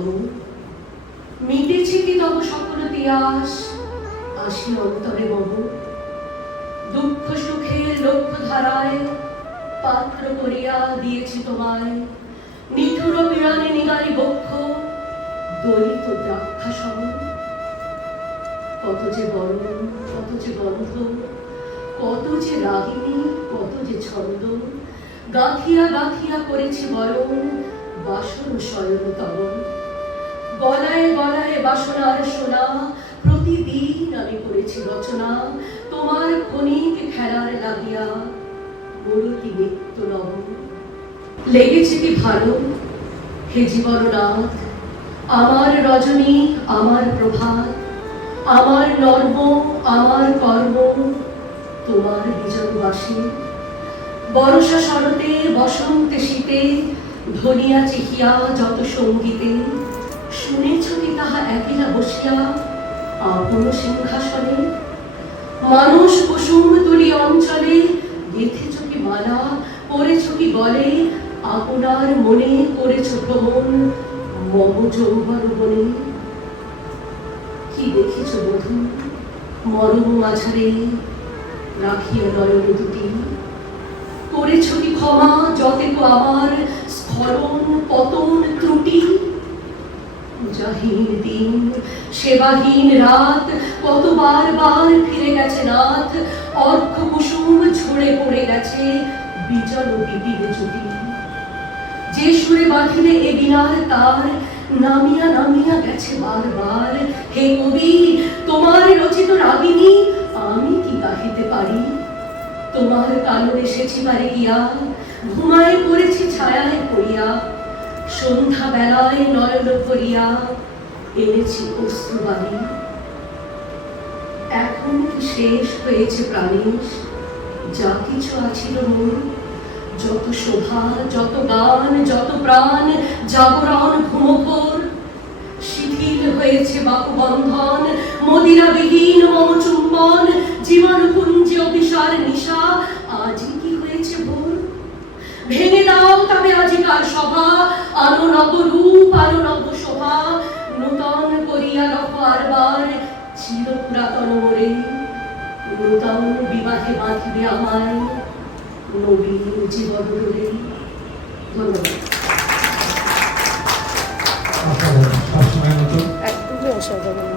তব, মিটেছে কি তব সকল তিয়াস, আসি অন্তরে মম। দুঃখ সুখের লক্ষ্য ধারায় পাত্র করিয়া দিয়েছি তোমায়, নিঠুর পীড়নে নিগারি বক্ষ, দলিত দ্রাক্ষা সম। কত যে বরণ, কত যে গন্ধ, কত যে রাগিনী, কত যে ছন্দ, গাঁথিয়া গাঁথিয়া করেছি বরণ, বাসন শয়ন তব। গলায় গলায় বাসনার সোনা, প্রতিদিন আমি করেছি রচনা, তোমার ক্ষণিক খেলার লাগিয়া মূরতি নিত্য নব। লেগেছে কি ভালো হে জীবননাথ, আমার রজনী, আমার প্রভাত, আমার নর্ম, আমার কর্ম, তোমার বিজনবাসী। বর্ষা শরতে, বসন্তে শীতে, ধনিয়া চিহিয়া যত সঙ্গীতে, শুনেছ কি তাহা একেলা বসিয়া আপন সিংহাসনে? মানুষ কুসুম তুলি অঞ্চলে, গেথেছ কি মালা, পড়েছ কি গলে, আপনার মনে করেছ ভ্রমণ মম যৌবন বনে। কি দেখিছ বধূ মরম মাঝারে রাখিয়া নয়ন দুটি, করেছ কি ক্ষমা যতেক আমার স্খলন পতন ত্রুটি? পূজাহীন দিন, সেবাহীন রাত, কতবার বার ফিরে গেছে নাথ, অর্ঘ্য কুসুম ঝরে পড়ে গেছে বিজল বিপিন জুটি। যে সুরে বাঁধিলে এ বিনার তার, নামিয়া নামিয়া গেছে বারবার। হে কবি, তোমার রচিত রাগিনী আমি কি গাহিতে পারি? তোমার কালো এসেছি বারে গিয়া, ঘুমায় পড়েছি ছায়ায় পড়িয়া, সন্ধ্যা বেলায় নয়ন ভরিয়া এনেছি অশ্রুবাণী। এখন কি শেষ হয়েছে প্রাণেশ যা কিছু আছিল মোর? যত শোভা, যত গান, যত প্রাণ, জাগরণ ঘুমঘোর, শিথিল হয়েছে বাহুবন্ধন, মদিরাবিহীন মম চুম্বন, জীবন পুঞ্জে অভিসার নিশা, আজই কি হয়েছে ভোর? ভেঙে দাও তবে আজিকার সভা, আনো নব রূপ, আনো নব শোভা, নূতন করিয়া লহ আরবার চির পুরাতন মোরে। নূতন বিবাহে বাঁধিবে আমায় নবীন জীবন ডোরে। ধন্যবাদ। সবসময় মতো একদমই অসাধারণ।